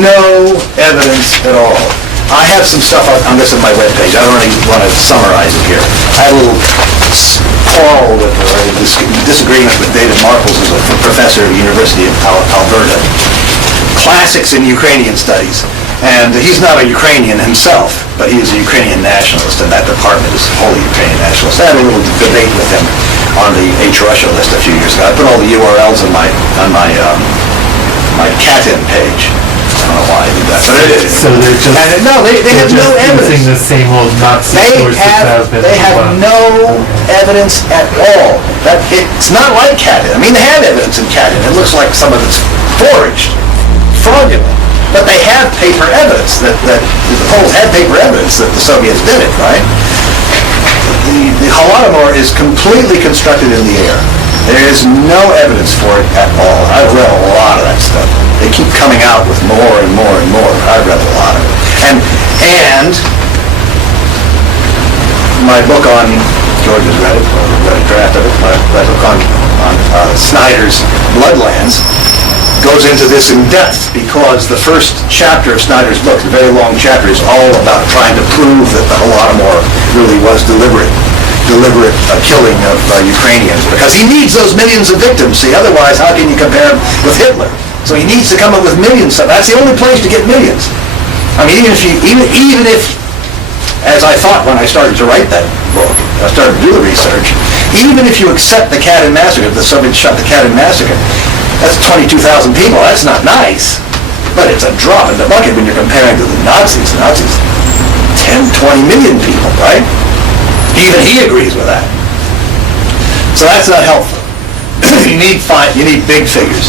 no evidence at all. I have some stuff on this on my webpage. I don't really want to summarize it here. I had a little quarrel with, or a disagreement with David Marples, who's a professor at the University of Alberta. Classics in Ukrainian studies. And he's not a Ukrainian himself, but he is a Ukrainian nationalist, and that department is wholly Ukrainian nationalist. I had a little debate with him on the H Russia list a few years ago. I put all the URLs on my CATIN page. I don't know why I did that, but it is. So they're just they have no evidence. using the same old Nazi sources that have been. They have no evidence at all. It's not like CATIN. I mean, they have evidence in CATIN. It looks like some of it's forged, fraudulent. But they have paper evidence that the Poles had paper evidence that the Soviets did it, right? The Holodomor is completely constructed in the air. There is no evidence for it at all. I've read a lot of that stuff. They keep coming out with more and more and more. I've read a lot of it. And my book on, George has read it, or read a draft of it, my book on Snyder's Bloodlands goes into this in depth, because the first chapter of Snyder's book, the very long chapter, is all about trying to prove that the Holodomor really was deliberate killing of Ukrainians, because he needs those millions of victims. See, otherwise, how can you compare him with Hitler? So he needs to come up with millions. That's the only place to get millions. I mean, even if, as I thought when I started to write that book, I started to do the research, even if you accept the Katyn massacre, the Soviets shot the Katyn massacre, that's 22,000 people. That's not nice, but it's a drop in the bucket when you're comparing to the Nazis. The Nazis, 10, 20 million people, right? Even he agrees with that. So that's not helpful. You need big figures.